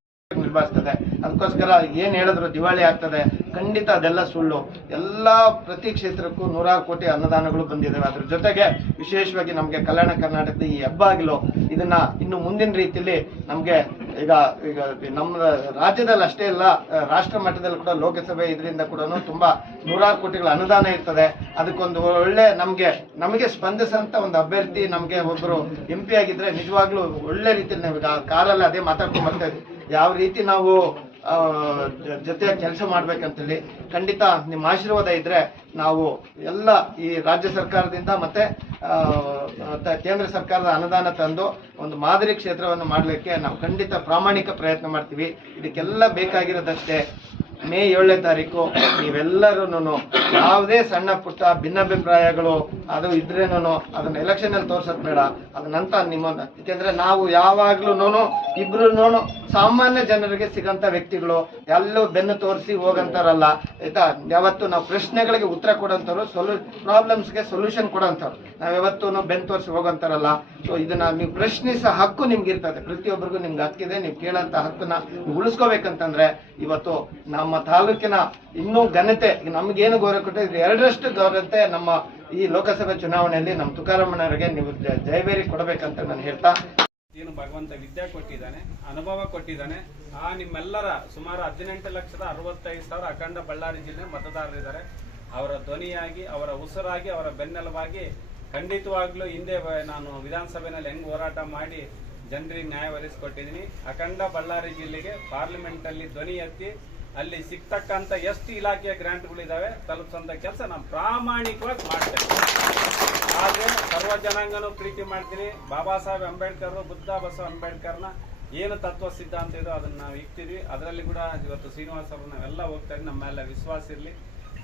ನಿಭಾಯಿಸ್ತದೆ ಅದಕ್ಕೋಸ್ಕರ ಏನು ಹೇಳಿದ್ರು ದಿವಾಳಿ ಆಗ್ತದೆ. ಖಂಡಿತ ಅದೆಲ್ಲ ಸುಳ್ಳು. ಎಲ್ಲ ಪ್ರತಿ ಕ್ಷೇತ್ರಕ್ಕೂ ನೂರಾರು ಕೋಟಿ ಅನುದಾನಗಳು ಬಂದಿದ್ದಾವೆ ಅದ್ರ ಜೊತೆಗೆ ವಿಶೇಷವಾಗಿ ನಮಗೆ ಕಲ್ಯಾಣ ಕರ್ನಾಟಕದ ಈ ಹೆಬ್ಬಾಗಿಲು ಇದನ್ನ ಇನ್ನು ಮುಂದಿನ ರೀತಿಯಲ್ಲಿ ನಮಗೆ ಈಗ ಈಗ ನಮ್ಮ ರಾಜ್ಯದಲ್ಲಿ ಅಷ್ಟೇ ಇಲ್ಲ ರಾಷ್ಟ್ರ ಮಟ್ಟದಲ್ಲಿ ಕೂಡ ಲೋಕಸಭೆ ಇದರಿಂದ ಕೂಡ ತುಂಬಾ ನೂರಾರು ಕೋಟಿಗಳ ಅನುದಾನ ಇರ್ತದೆ. ಅದಕ್ಕೊಂದು ಒಳ್ಳೆ ನಮಗೆ ನಮಗೆ ಸ್ಪಂದಿಸಂತ ಒಂದು ಅಭ್ಯರ್ಥಿ ನಮಗೆ ಒಬ್ಬರು ಎಂ ಆಗಿದ್ರೆ ನಿಜವಾಗ್ಲೂ ಒಳ್ಳೆ ರೀತಿಯಲ್ಲಿ ನಾವು ಕಾರಲ್ಲಿ ಅದೇ ಮಾತಾಡ್ಕೊಂಡು ಬರ್ತಾ ಇದ್ವಿ. ಯಾವ ರೀತಿ ನಾವು ಜೊತೆ ಕೆಲಸ ಮಾಡ್ಬೇಕಂತೇಳಿ ಖಂಡಿತ ನಿಮ್ಮ ಆಶೀರ್ವಾದ ಇದ್ರೆ ನಾವು ಎಲ್ಲ ಈ ರಾಜ್ಯ ಸರ್ಕಾರದಿಂದ ಮತ್ತೆ ಕೇಂದ್ರ ಸರ್ಕಾರದ ಅನುದಾನ ತಂದು ಒಂದು ಮಾದರಿ ಕ್ಷೇತ್ರವನ್ನು ಮಾಡಲಿಕ್ಕೆ ನಾವು ಖಂಡಿತ ಪ್ರಾಮಾಣಿಕ ಪ್ರಯತ್ನ ಮಾಡ್ತೀವಿ. ಇದಕ್ಕೆಲ್ಲ ಬೇಕಾಗಿರೋದಷ್ಟೇ. ಮೇ ಏಳನೇ ತಾರೀಕು ನೀವೆಲ್ಲರೂ ಯಾವುದೇ ಸಣ್ಣ ಪುಟ್ಟ ಭಿನ್ನಾಭಿಪ್ರಾಯಗಳು ಅದು ಇದ್ರೇನು ಅದನ್ನ ಎಲೆಕ್ಷನ್ ಅಲ್ಲಿ ತೋರ್ಸೋದ್ ಬೇಡ. ಅದನ್ನಂತ ನಿಮ್ಮ ಯಾಕೆಂದ್ರೆ ನಾವು ಯಾವಾಗ್ಲೂ ಇಬ್ರು ಸಾಮಾನ್ಯ ಜನರಿಗೆ ಸಿಗಂತ ವ್ಯಕ್ತಿಗಳು. ಎಲ್ಲೂ ಬೆನ್ನು ತೋರಿಸಿ ಹೋಗಂತಾರಲ್ಲ, ಆಯ್ತಾ? ಯಾವತ್ತು ನಾವು ಪ್ರಶ್ನೆಗಳಿಗೆ ಉತ್ತರ ಕೊಡಂತವ್ರು ಸೊಲ್ಯೂ ಪ್ರಾಬ್ಲಮ್ಸ್ಗೆ ಸೊಲ್ಯೂಷನ್ ಕೊಡೋಂಥವ್ರು ನಾವು ಯಾವತ್ತೂ ಬೆನ್ನು ತೋರಿಸಿ ಹೋಗಂತಾರಲ್ಲ. ಸೊ ಇದನ್ನ ನೀವು ಪ್ರಶ್ನಿಸೋ ಹಕ್ಕು ನಿಮ್ಗೆ ಇರ್ತದೆ ಪ್ರತಿಯೊಬ್ಬರಿಗೂ ನಿಮ್ಗೆ ಹಕ್ಕಿದೆ. ನೀವು ಕೇಳಂತ ಹಕ್ಕನ್ನ ಉಳಿಸ್ಕೋಬೇಕಂತಂದ್ರೆ ಇವತ್ತು ನಮ್ಮ ತಾಲೂಕಿನ ಇನ್ನೂ ಘನತೆ, ನಮ್ಗೇನು ಗೌರವ ಕೊಟ್ಟಿದ್ರೆ ಎರಡರಷ್ಟು ಗೌರವತೆ ನಮ್ಮ ಈ ಲೋಕಸಭೆ ಚುನಾವಣೆಯಲ್ಲಿ ನಮ್ಮ ತುಕಾರಾಮಣ್ಣವರಿಗೆ ನೀವು ಜಯಭೇರಿ ಕೊಡಬೇಕಂತ ನಾನು ಹೇಳ್ತಾ. ಏನು ಭಗವಂತ ವಿದ್ಯೆ ಕೊಟ್ಟಿದ್ದಾನೆ, ಅನುಭವ ಕೊಟ್ಟಿದ್ದಾನೆ. ಆ ನಿಮ್ಮೆಲ್ಲರ ಸುಮಾರು ಹದಿನೆಂಟು ಲಕ್ಷದ ಅರವತ್ತೈದು ಸಾವಿರ ಅಖಂಡ ಬಳ್ಳಾರಿ ಜಿಲ್ಲೆ ಮತದಾರರಿದ್ದಾರೆ ಅವರ ಧ್ವನಿಯಾಗಿ, ಅವರ ಉಸಿರಾಗಿ, ಅವರ ಬೆನ್ನೆಲುಬಾಗಿ ಖಂಡಿತವಾಗ್ಲೂ ಹಿಂದೆ ನಾನು ವಿಧಾನಸಭೆಯಲ್ಲಿ ಹೆಂಗ್ ಹೋರಾಟ ಮಾಡಿ ಜನರಿಗೆ ನ್ಯಾಯ ಒದಗಿಸ್ಕೊಟ್ಟಿದ್ದೀನಿ. ಅಖಂಡ ಬಳ್ಳಾರಿ ಜಿಲ್ಲೆಗೆ ಪಾರ್ಲಿಮೆಂಟ್ ಅಲ್ಲಿ ಧ್ವನಿ ಎತ್ತಿ ಅಲ್ಲಿ ಸಿಗ್ತಕ್ಕಂಥ ಎಷ್ಟು ಇಲಾಖೆಯ ಗ್ರ್ಯಾಂಟ್ಗಳಿದ್ದಾವೆ ತಲುಪಿಸಂತ ಕೆಲಸ ನಾವು ಪ್ರಾಮಾಣಿಕವಾಗಿ ಮಾಡ್ತೇನೆ. ಆದ್ರೆ ಸರ್ವ ಜನಾಂಗನೂ ಪ್ರೀತಿ ಮಾಡ್ತೀನಿ. ಬಾಬಾ ಸಾಹೇಬ್ ಅಂಬೇಡ್ಕರ್ ಬುದ್ಧ ಬಸವ ಅಂಬೇಡ್ಕರ್ನ ಏನು ತತ್ವ ಸಿದ್ಧಾಂತ ಇದೋ ಅದನ್ನ ನಾವು ಇಕ್ತಿದ್ವಿ ಅದರಲ್ಲಿ ಕೂಡ ಇವತ್ತು ಶ್ರೀನಿವಾಸ ಅವರು ನಾವೆಲ್ಲ ಹೋಗ್ತಾ ನಮ್ಮ ಮೇಲೆ ವಿಶ್ವಾಸ ಇರಲಿ.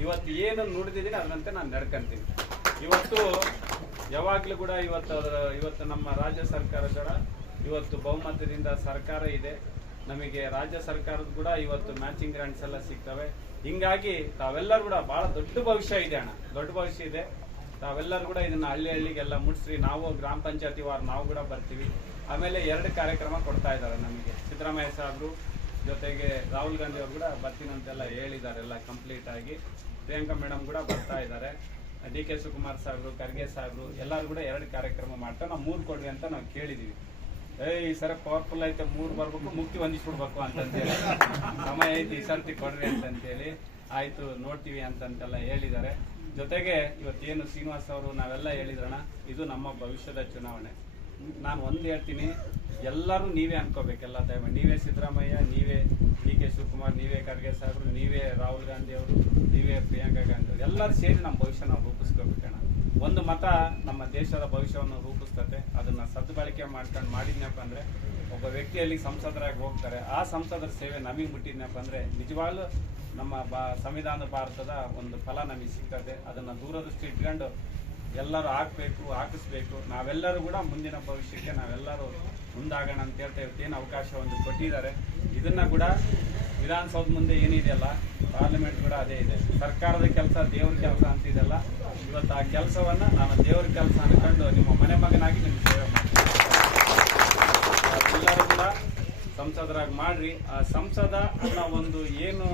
ಇವತ್ತು ಏನು ನುಡಿದಿದ್ದೀನಿ ಅದರಂತೆ ನಾನು ನಡ್ಕೊಂತೀನಿ. ಇವತ್ತು ಯಾವಾಗಲೂ ಕೂಡ ಇವತ್ತು ಇವತ್ತು ನಮ್ಮ ರಾಜ್ಯ ಸರ್ಕಾರದ ಇವತ್ತು ಬಹುಮತದಿಂದ ಸರ್ಕಾರ ಇದೆ. ನಮಗೆ ರಾಜ್ಯ ಸರ್ಕಾರದ ಕೂಡ ಇವತ್ತು ಮ್ಯಾಚಿಂಗ್ ಗ್ರಾಂಟ್ಸ್ ಎಲ್ಲ ಸಿಗ್ತವೆ. ಹಿಂಗಾಗಿ ತಾವೆಲ್ಲರೂ ಕೂಡ ಬಹಳ ದೊಡ್ಡ ಭವಿಷ್ಯ ಇದೆ ಅಣ್ಣ. ದೊಡ್ಡ ಭವಿಷ್ಯ ಇದೆ. ತಾವೆಲ್ಲರೂ ಕೂಡ ಇದನ್ನ ಹಳ್ಳಿ ಹಳ್ಳಿಗೆಲ್ಲ ಮುಟ್ಸ್ರಿ. ನಾವು ಗ್ರಾಮ ಪಂಚಾಯತಿ ವಾರ ನಾವು ಕೂಡ ಬರ್ತೀವಿ. ಆಮೇಲೆ ಎರಡು ಕಾರ್ಯಕ್ರಮ ಕೊಡ್ತಾ ಇದ್ದಾರೆ ನಮಗೆ. ಸಿದ್ದರಾಮಯ್ಯ ಸಾಹೇಬರು ಜೊತೆಗೆ ರಾಹುಲ್ ಗಾಂಧಿ ಅವರು ಕೂಡ ಬರ್ತೀನಿ ಅಂತೆಲ್ಲ ಹೇಳಿದ್ದಾರೆ ಎಲ್ಲ ಕಂಪ್ಲೀಟ್ ಆಗಿ. ಪ್ರಿಯಾಂಕಾ ಮೇಡಮ್ ಕೂಡ ಬರ್ತಾ ಇದ್ದಾರೆ. ಡಿ ಕೆ ಶಿವಕುಮಾರ್ ಸಾಹೇಬರು ಖರ್ಗೆ ಸಾಹೇಬರು ಎಲ್ಲರೂ ಕೂಡ ಎರಡು ಕಾರ್ಯಕ್ರಮ ಮಾಡ್ತಾ ನಾವು ಮೂರು ಕೊಡ್ರಿ ಅಂತ ನಾವು ಕೇಳಿದೀವಿ. ಏ ಈ ಸರ ಪವರ್ಫುಲ್ ಐತೆ, ಮೂರು ಬರ್ಬೇಕು, ಮುಕ್ತಿ ಹೊಂದಿಸ್ಬಿಡ್ಬೇಕು ಅಂತಂತೇಳಿ ಸಮಯ ಐತಿ, ಈ ಸರ್ತಿ ಕೊಡ್ರಿ ಅಂತಂತೇಳಿ ಆಯ್ತು, ನೋಡ್ತೀವಿ ಅಂತಂತೆಲ್ಲ ಹೇಳಿದ್ದಾರೆ. ಜೊತೆಗೆ ಇವತ್ತೇನು ಶ್ರೀನಿವಾಸ್ ಅವರು ನಾವೆಲ್ಲ ಹೇಳಿದ್ರಣ ಇದು ನಮ್ಮ ಭವಿಷ್ಯದ ಚುನಾವಣೆ. ನಾನು ಒಂದು ಹೇಳ್ತೀನಿ, ಎಲ್ಲರೂ ನೀವೇ ಅನ್ಕೋಬೇಕೆಲ್ಲ ದಯಮಾಡಿ ನೀವೇ ಸಿದ್ದರಾಮಯ್ಯ, ನೀವೇ ಡಿ ಕೆ ಶಿವಕುಮಾರ್, ನೀವೇ ಖರ್ಗೆ ಸಾಹೇಬರು, ನೀವೇ ರಾಹುಲ್ ಗಾಂಧಿ ಅವರು, ನೀವೇ ಪ್ರಿಯಾಂಕಾ ಗಾಂಧಿ ಅವರು, ಎಲ್ಲರೂ ಸೇರಿ ನಮ್ಮ ಭವಿಷ್ಯ ನಾವು ರೂಪಿಸ್ಕೋಬೇಕಣ್ಣ ಒಂದು ಮತ ನಮ್ಮ ದೇಶದ ಭವಿಷ್ಯವನ್ನು ರೂಪಿಸ್ತದೆ. ಅದನ್ನ ಸದ್ಬಳಕೆ ಮಾಡ್ಕೊಂಡು ಮಾಡಿದ್ನಪ್ಪ ಅಂದ್ರೆ ಒಬ್ಬ ವ್ಯಕ್ತಿಯಲ್ಲಿ ಸಂಸದರಾಗಿ ಹೋಗ್ತಾರೆ. ಆ ಸಂಸದರ ಸೇವೆ ನಮಗೆ ಮುಟ್ಟಿದ್ನಪ್ಪ ಅಂದ್ರೆ ನಿಜವಾಗ್ಲೂ ನಮ್ಮ ಬಾ, ಸಂವಿಧಾನ ಭಾರತದ ಒಂದು ಫಲ ನಮಗೆ ಸಿಗ್ತದೆ. ಅದನ್ನ ದೂರದೃಷ್ಟಿ ಇಟ್ಕೊಂಡು ಎಲ್ಲರೂ ಹಾಕಬೇಕು ಹಾಕಿಸ್ಬೇಕು. ನಾವೆಲ್ಲರೂ ಕೂಡ ಮುಂದಿನ ಭವಿಷ್ಯಕ್ಕೆ ನಾವೆಲ್ಲರೂ ಮುಂದಾಗೋಣ ಅಂತ ಹೇಳ್ತಾ ಇವತ್ತೇನು ಅವಕಾಶ ಒಂದು ಕೊಟ್ಟಿದ್ದಾರೆ. ಇದನ್ನ ಕೂಡ ವಿಧಾನಸೌಧ ಮುಂದೆ ಏನಿದೆಯಲ್ಲ ಪಾರ್ಲಿಮೆಂಟ್ ಕೂಡ ಅದೇ ಇದೆ. ಸರ್ಕಾರದ ಕೆಲಸ ದೇವ್ರ ಕೆಲಸ ಅಂತಿದೆಯಲ್ಲ ಇವತ್ತು ಆ ಕೆಲಸವನ್ನು ನಾನು ದೇವ್ರ ಕೆಲಸ ಅನ್ಕೊಂಡು ನಿಮ್ಮ ಮನೆ ಮಗನಾಗಿ ನಿಮ್ಗೆ ಸೇವೆ ಮಾಡ್ತೀನಿ. ಎಲ್ಲರೂ ಕೂಡ ಸಂಸದರಾಗಿ ಮಾಡಿರಿ. ಆ ಸಂಸದ ಅನ್ನೋ ಒಂದು ಏನು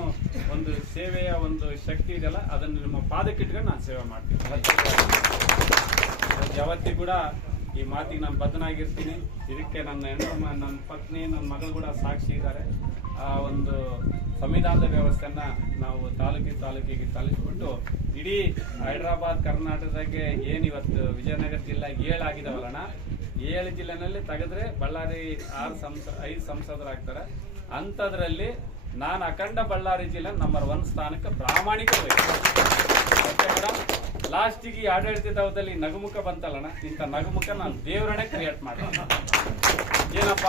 ಒಂದು ಸೇವೆಯ ಒಂದು ಶಕ್ತಿ ಇದೆಯಲ್ಲ, ಅದನ್ನು ನಿಮ್ಮ ಪಾದಕ್ಕೆ ಇಟ್ಕೊಂಡು ನಾನು ಸೇವೆ ಮಾಡ್ತೀನಿ. ಯಾವತ್ತಿಗೂ ಕೂಡ ಈ ಮಾತಿಗೆ ನಾನು ಬದ್ಧನಾಗಿರ್ತೀನಿ. ಇದಕ್ಕೆ ನನ್ನ ಹೆಣ್ಣು ನನ್ನ ಪತ್ನಿ, ನನ್ನ ಮಗಳು ಕೂಡ ಸಾಕ್ಷಿ ಇದ್ದಾರೆ. ಆ ಒಂದು ಸಂವಿಧಾನದ ವ್ಯವಸ್ಥೆಯನ್ನ ನಾವು ತಾಲೂಕಿಗೆ ತಾಲೂಕಿಗೆ ಸಲ್ಲಿಸ್ಬಿಟ್ಟು ಇಡೀ ಹೈದರಾಬಾದ್, ಕರ್ನಾಟಕದಾಗೆ ಏನು ಇವತ್ತು ವಿಜಯನಗರ ಜಿಲ್ಲೆ ಏಳಾಗಿದಾವಲ್ಲಣ್ಣ ಏಳು ಜಿಲ್ಲೆನಲ್ಲಿ ತೆಗೆದ್ರೆ ಬಳ್ಳಾರಿ ಆರು ಸಂಸ, ಐದು ಸಂಸದರಾಗ್ತಾರೆ ಅಂಥದ್ರಲ್ಲಿ ನಾನು ಅಖಂಡ ಬಳ್ಳಾರಿ ಜಿಲ್ಲೆ ನಂಬರ್ ಒನ್ ಸ್ಥಾನಕ್ಕೆ ಪ್ರಾಮಾಣಿಕ ಲಾಸ್ಟಿಗೆ ಆಡಳಿತದಲ್ಲಿ ನಗುಮುಖ ಬಂತಲ್ಲಣ್ಣ? ಇಂಥ ನಗುಮುಖ ನಾನು ದೇವರನ್ನೇ ಕ್ರಿಯೇಟ್ ಮಾಡೋಣ ಏನಪ್ಪ,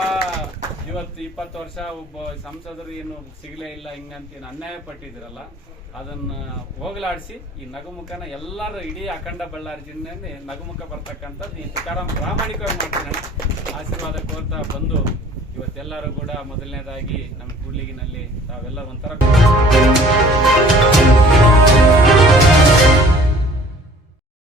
ಇವತ್ತು ಇಪ್ಪತ್ತು ವರ್ಷ ಒಬ್ಬ ಸಂಸದರು ಏನು ಸಿಗಲೇ ಇಲ್ಲ, ಹಿಂಗಂತ ಏನು ಅನ್ಯಾಯ ಪಟ್ಟಿದ್ರಲ್ಲ ಅದನ್ನ ಹೋಗಲಾಡಿಸಿ ಈ ನಗುಮುಖನ ಎಲ್ಲರೂ ಇಡೀ ಅಖಂಡ ಬಳ್ಳಾರಿ ಜಿಲ್ಲೆಯಲ್ಲಿ ನಗುಮುಖ ಬರ್ತಕ್ಕಂಥದ್ದು ಈ ತುಕಾರಾಮ್ ಪ್ರಾಮಾಣಿಕವಾಗಿ ಮಾಡ್ತೀನಿ. ಆಶೀರ್ವಾದ ಕೋರ್ತಾ ಬಂದು ಇವತ್ತೆಲ್ಲರೂ ಕೂಡ ಮೊದಲನೇದಾಗಿ ನಮ್ಮ ಕೂಡ್ಲಿಗಿನಲ್ಲಿ ತಾವೆಲ್ಲ ಒಂಥರ